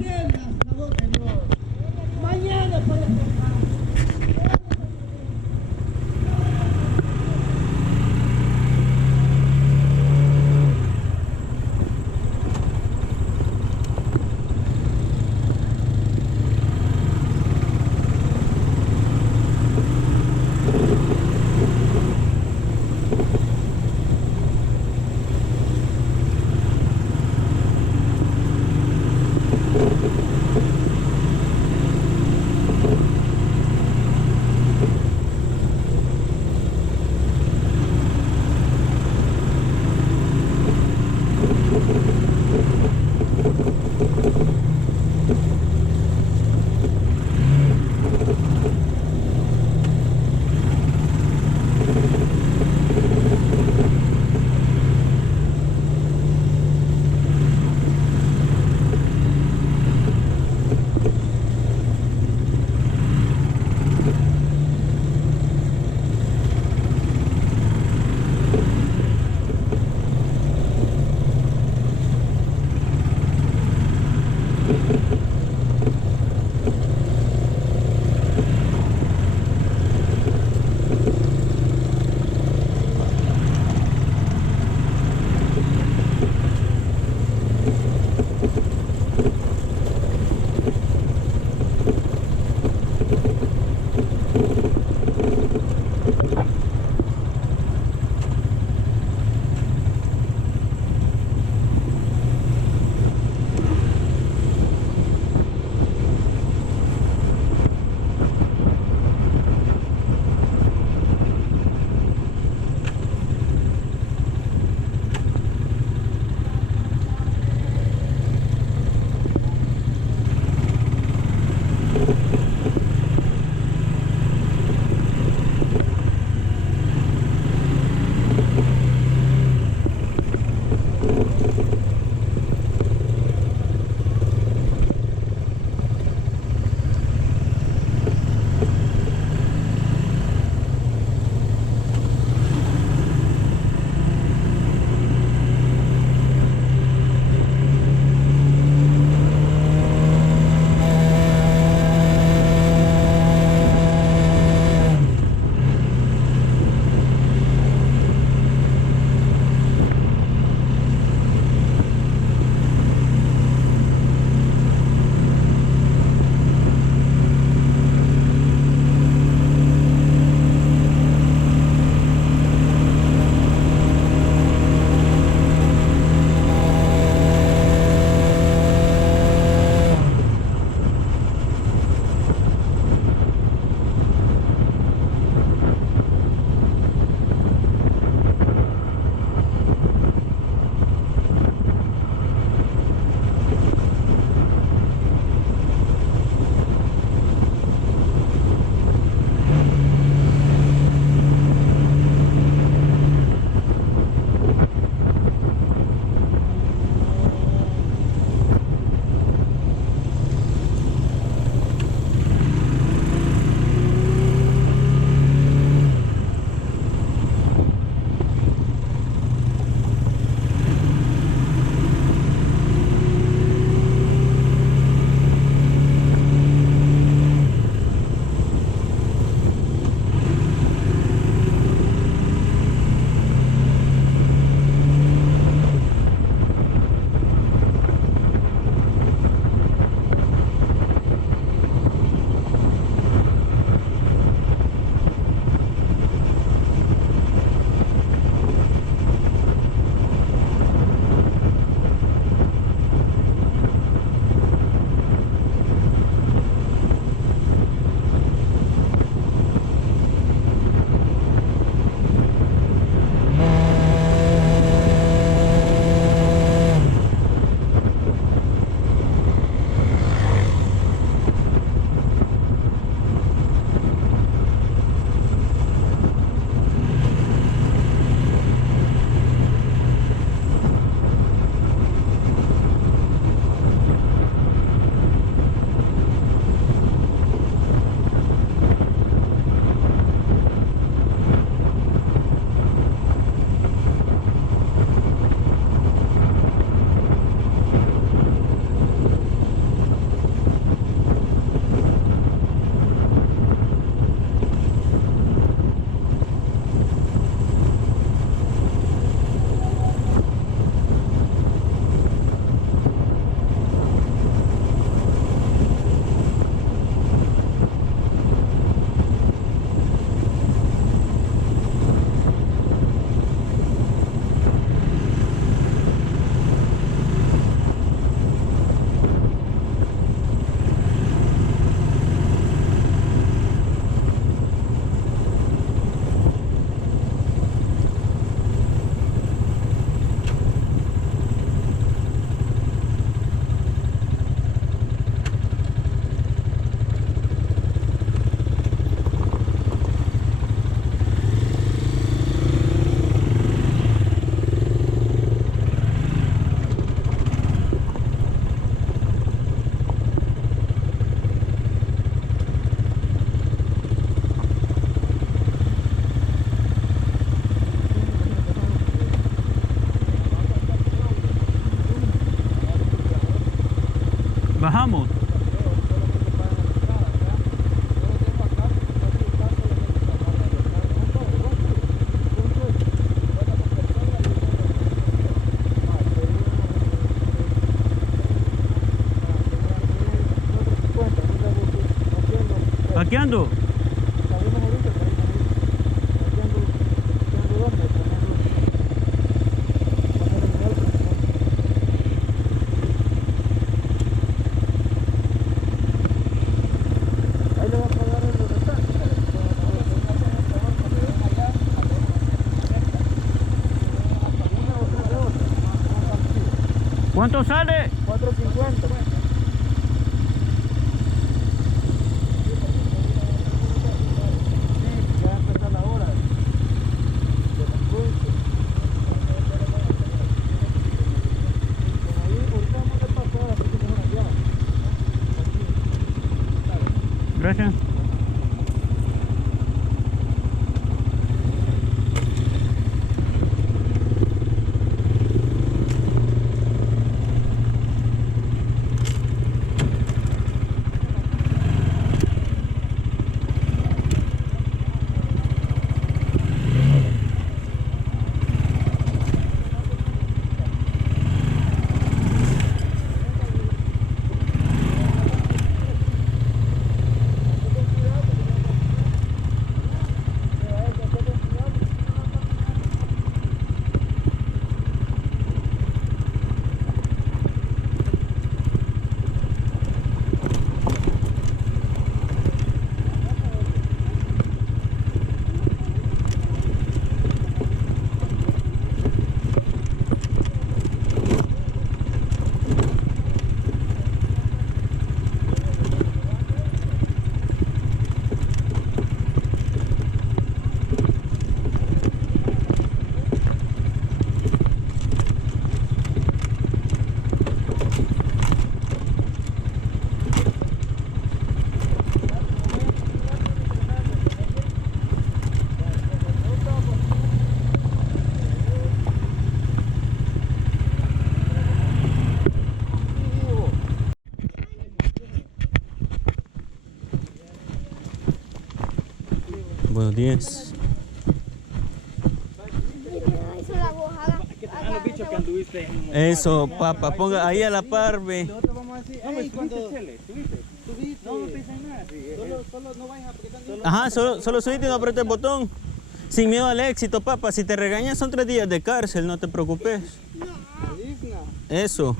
piernas, la boca no. Mañana puedes comprar. Bajamos. ¿Aquí ando? ¿Cuánto sale? 4.50. Ya empezó la hora de los dulces. Ahí buscamos de pasar, así que tenemos allá. Gracias. Buenos días. Eso, papá, ponga ahí a la par, ve. Nosotros vamos a decir, hey, cuando subiste. No, no piensas en nada. Solo no vayas a porque están... Ajá, solo subiste y no apretes el botón. Sin miedo al éxito, papá. Si te regañan son 3 días de cárcel, no te preocupes. Eso.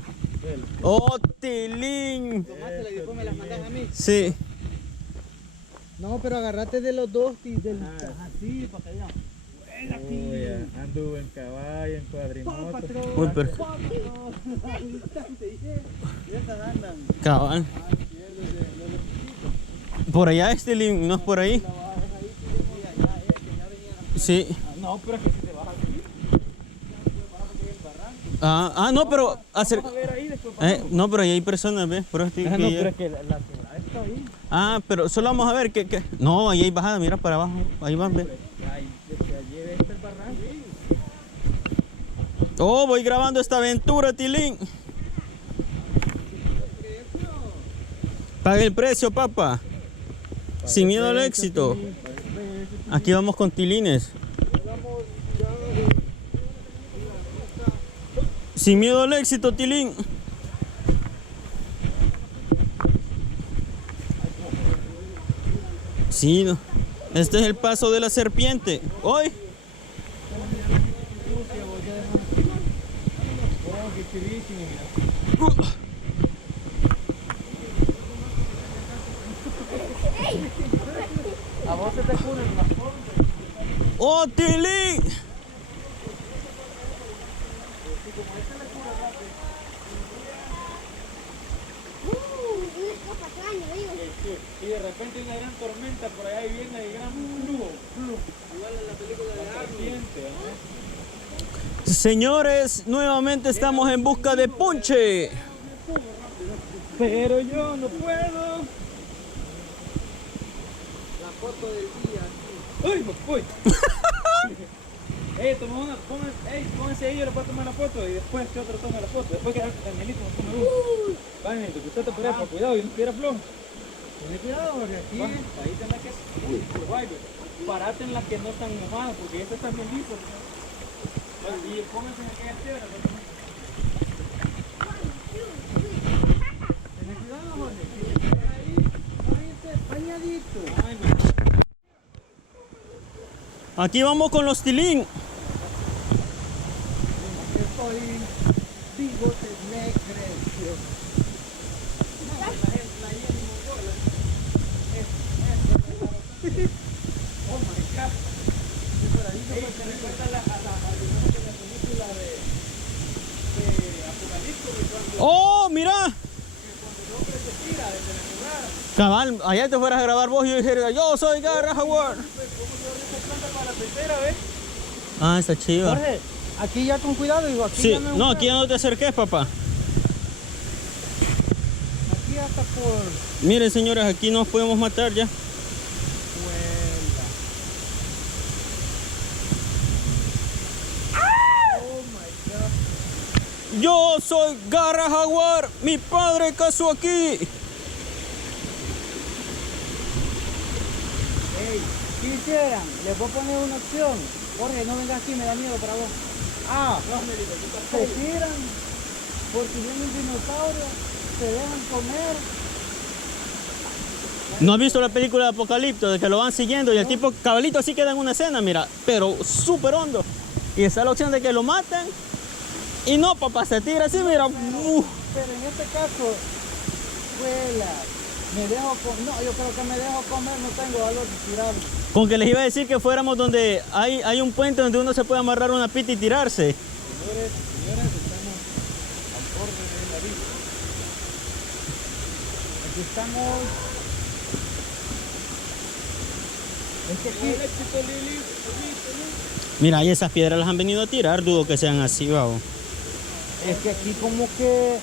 ¡Oh, Tilín! Tomátela y después me las mandas a mí. Sí. No, pero agárrate de los dos y del... Así, para allá. Anduve en caballo, en cuadrimoto. Uy, pero... Cabal. Por allá es Tilín, no es por ahí. Sí. No, pero es que si te vas aquí. No, pero hacer... no, pero ahí hay personas, ¿ves? Pero No, pero es que la quebrada está ahí. pero solo vamos a ver que... No, ahí hay bajada, mira para abajo. Ahí van, ve. Ay, desde ayer está el barranco. Oh, voy grabando esta aventura, Tilín. Pague el precio, papá. Sin miedo al éxito. Aquí vamos con Tilines. Sin miedo al éxito, Tilín. Sí, no. Este es el paso de la serpiente. Hoy. A vos se te curen las formas. ¡Oh, Tilín! Y de repente una gran tormenta por allá y viene el gran flujo. Igual en la película de serpiente, ¿no? Señores, nuevamente estamos en busca de ponche. Pero yo no puedo. La foto del día. ¡Uy, me fui! Toma una, pónganse ahí, yo le puedo tomar la foto y después que otro tome la foto. Después que Danielito nos tome uno. Vaya, necesito que usted te pare, por cuidado, y no quiera flow. Ten cuidado, porque aquí... Va, ahí tenés que... Vaya, parate en las que no están mojadas, porque estas están bien listas. Vale, y pónganse en aquellas piedras. Ten cuidado, Jorge. Ahí, váyate, bañadito. Ay, no. Aquí vamos con los tilín. Estoy bigotes negros. Oh my God. Ey, ¿te recuerda a la película de Apocalipsis? Cuando ¡Oh, mira! el hombre se tira desde la ciudad. Cabal, allá te fueras a grabar vos y yo dijera, yo soy Garra Jaguar. ¿Cómo se abre esa planta para la pecera, ves? Ah, está chiva. Jorge, aquí ya con cuidado, digo, aquí Sí, ya no, aquí ya no te acerques, papá. Aquí hasta por... Miren, señores, aquí nos podemos matar ya. Oh my God. Yo soy Garra Jaguar, mi padre casó aquí. Ey, ¿qué hicieran? Les voy a poner una opción. Jorge, no vengas aquí, me da miedo para vos. Ah, se tiran porque viene un dinosaurio, se dejan comer. ¿No has visto la película de Apocalipto de que lo van siguiendo y el tipo cabalito así queda en una escena, mira, pero súper hondo? Y está la opción de que lo maten. Y no, papá, se tira así, mira. Pero en este caso, vuela. Me dejo comer. No, yo creo que me dejo comer, no tengo valor de tirarlo. Con que les iba a decir que fuéramos donde hay un puente donde uno se puede amarrar una pita y tirarse. Señores, estamos al borde de la vida. Aquí estamos. Es que aquí. El éxito, Lili. Mira, y esas piedras las han venido a tirar, dudo que sean así, babo. Es que aquí como que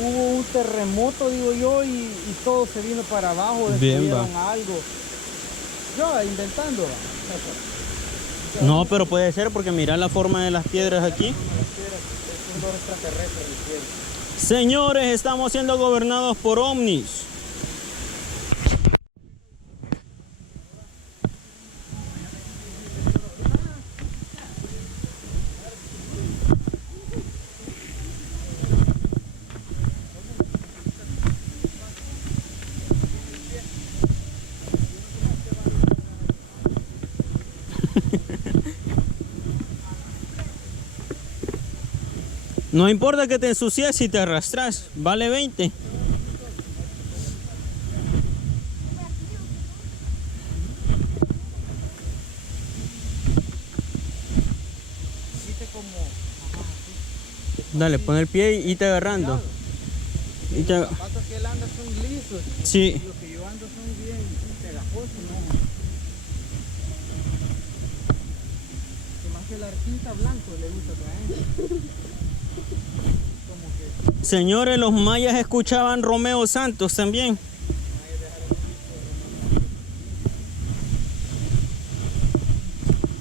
hubo un terremoto, digo yo, y todo se vino para abajo, Bien, destruyeron algo. Yo inventando. ¿Va? No, pero puede ser porque mira la forma de las piedras aquí. Es un loro extraterrestre, el cielo. Señores, estamos siendo gobernados por ovnis. No importa que te ensucies si te arrastras, vale 20. Dale, pon el pie y te agarrando. Y te... Los zapatos que él anda son lisos. Sí. Los que yo ando son bien pegajosos, ¿no? Que más que el artista blanco le gusta traer. Como que... Señores, los mayas escuchaban Romeo Santos también.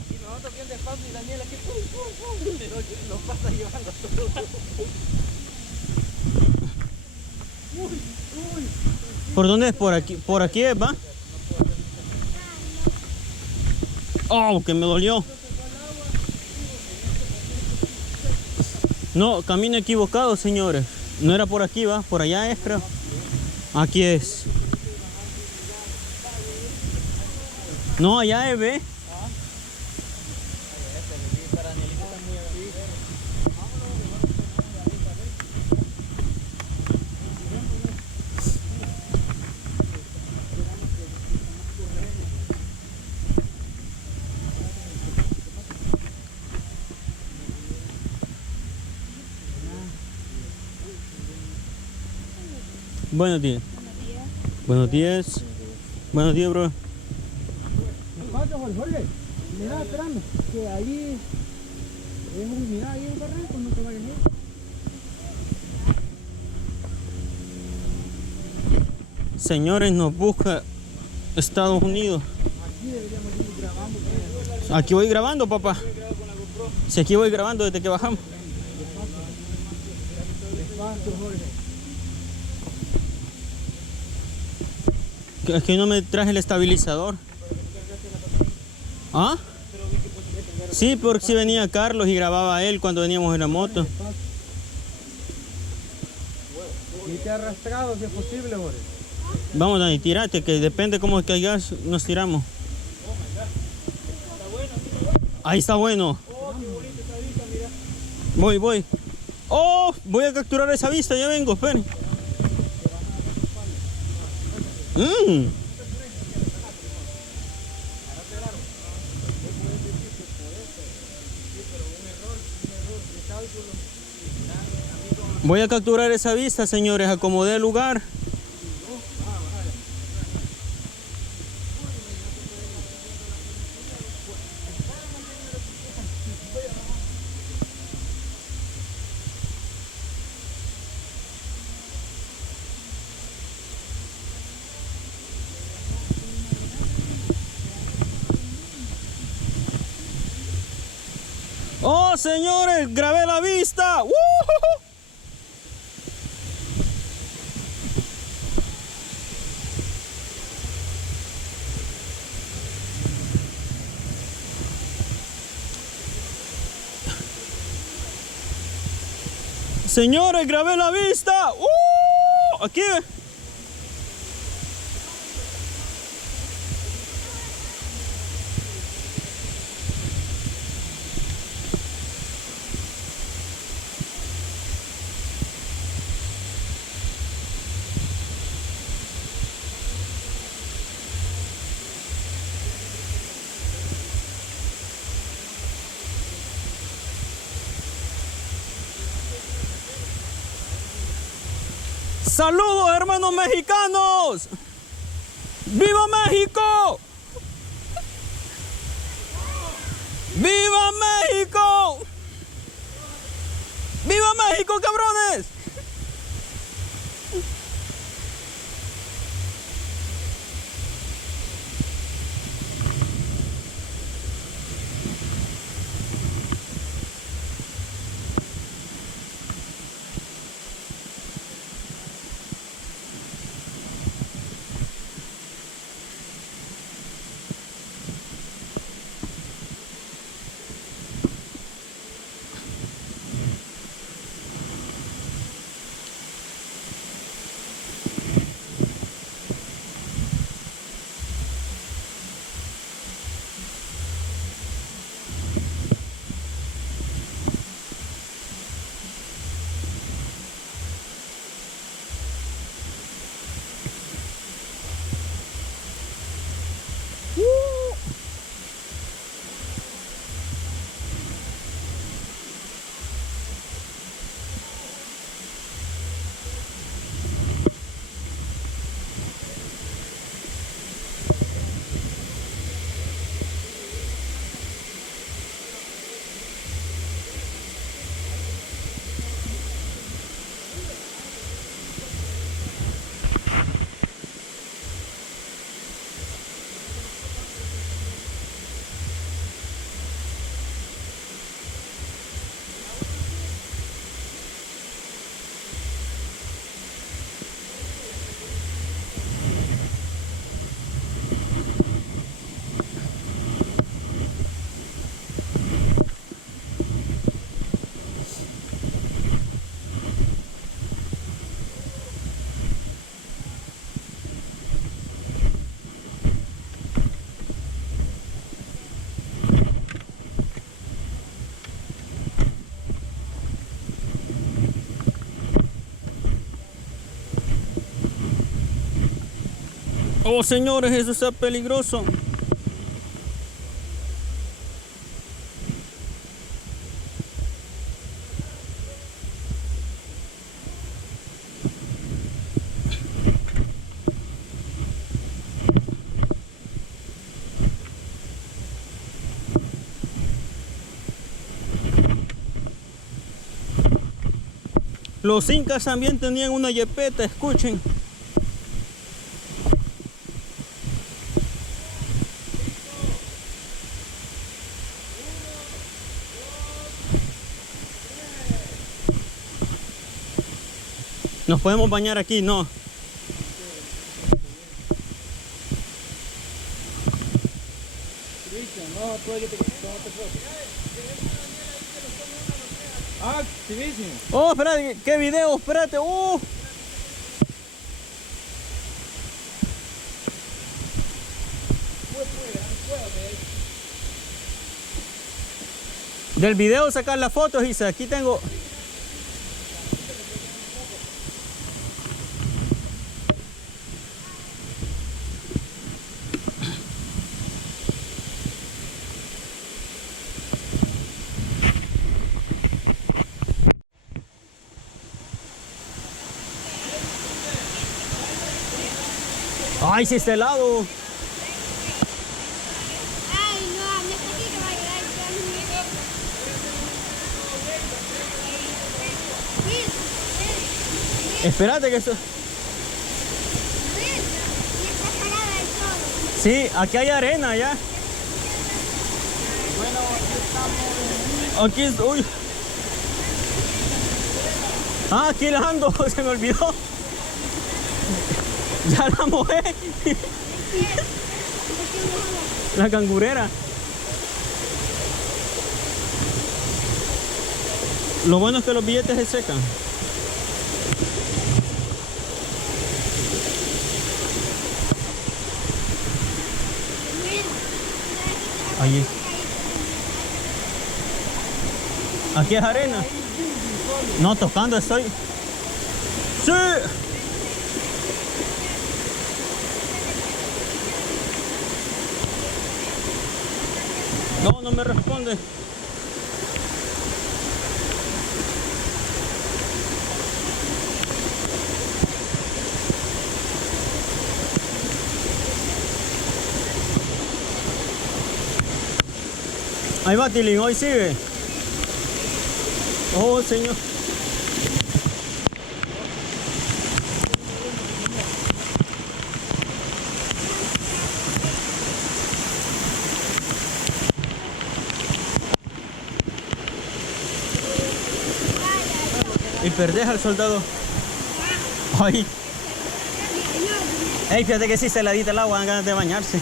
Y nosotros bien despacio y Daniel aquí nos pasa llevando todo. ¿Por dónde es? Por aquí es, ¿va? Oh, que me dolió. No, camino equivocado, señores. No era por aquí, ¿va? Por allá es, creo. Aquí es. No, allá es, ¿ve? Buenos días. Buenos días. Buenos días, bro. Jorge, mira, espérame, que ahí mira, ahí un barranco, no te vayas a ir. Señores, nos busca Estados Unidos. Aquí deberíamos ir grabando. Aquí voy grabando, papá. Si aquí voy grabando desde que bajamos. Despacio, Jorge. Es que no me traje el estabilizador. ¿Ah? Sí, porque si venía Carlos y grababa él cuando veníamos en la moto. Y te ha arrastrado si es posible, Jorge. Vamos, Dani, tirate, que depende cómo caigas, nos tiramos. Ahí está bueno. Voy. Oh, voy a capturar esa vista, ya vengo, esperen. Voy a capturar esa vista, señores, acomodé el lugar. Oh, señores, grabé la vista. Señores, grabé la vista. Aquí. Saludos, hermanos mexicanos. ¡Viva México! ¡Viva México! ¡Viva México, cabrones! Oh, señores, eso está peligroso. Los incas también tenían una yepeta, escuchen. Nos podemos bañar aquí, no. después yo te tomaste foto. Ah, activísimo. Oh, espérate, ¿qué video? Espérate, Del video sacar las fotos, Isa. Aquí tengo. Ay, sí está helado. Ay, no, no está aquí que va a llegar el plan. Espérate que eso. Y está parada del todo. Sí, aquí hay arena ya. Aquí es. Uy. Ah, aquí la ando, se me olvidó. Ya la mojé. La cangurera. Lo bueno es que los billetes se secan. Allí. Aquí es arena. No, tocando estoy. ¡Sí! No, no me responde. Ahí va Tilín, hoy sigue. Oh, señor. Y perdés al soldado. Ay. Ey, fíjate que si se le edita el agua, dan ganas de bañarse.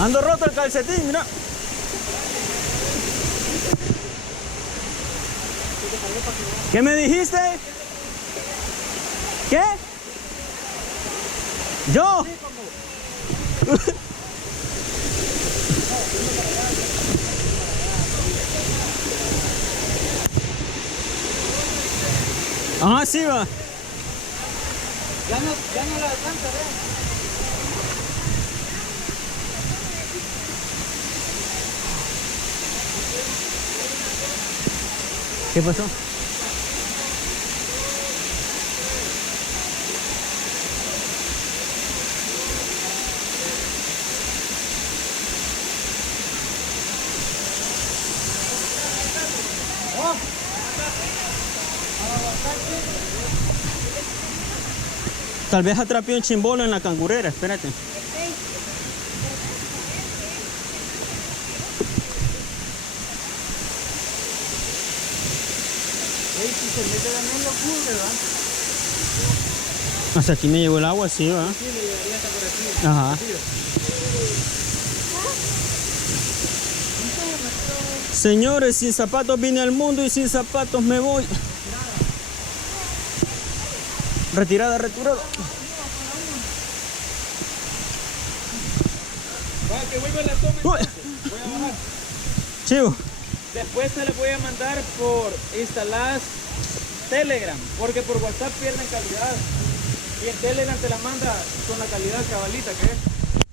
Ando roto el calcetín, mira. ¿Qué me dijiste? ¿Qué? ¿Yo? Ah, sí va. Ya no la alcanza, ¿eh? ¿Qué pasó? Tal vez atrapé un chimbolo en la cangurera, espérate. Ey, si se mete también lo cubre, ¿verdad? Hasta aquí me llegó el agua, sí, ¿verdad? Sí, le llegaría hasta por aquí. Ajá. Señores, sin zapatos vine al mundo y sin zapatos me voy. Retirada, retirada. Va, que vuelva la toma. Uy. Voy a bajar. Chivo. Después se les voy a mandar por instalar Telegram, porque por WhatsApp pierden calidad. Y en Telegram te la manda con la calidad cabalita que es.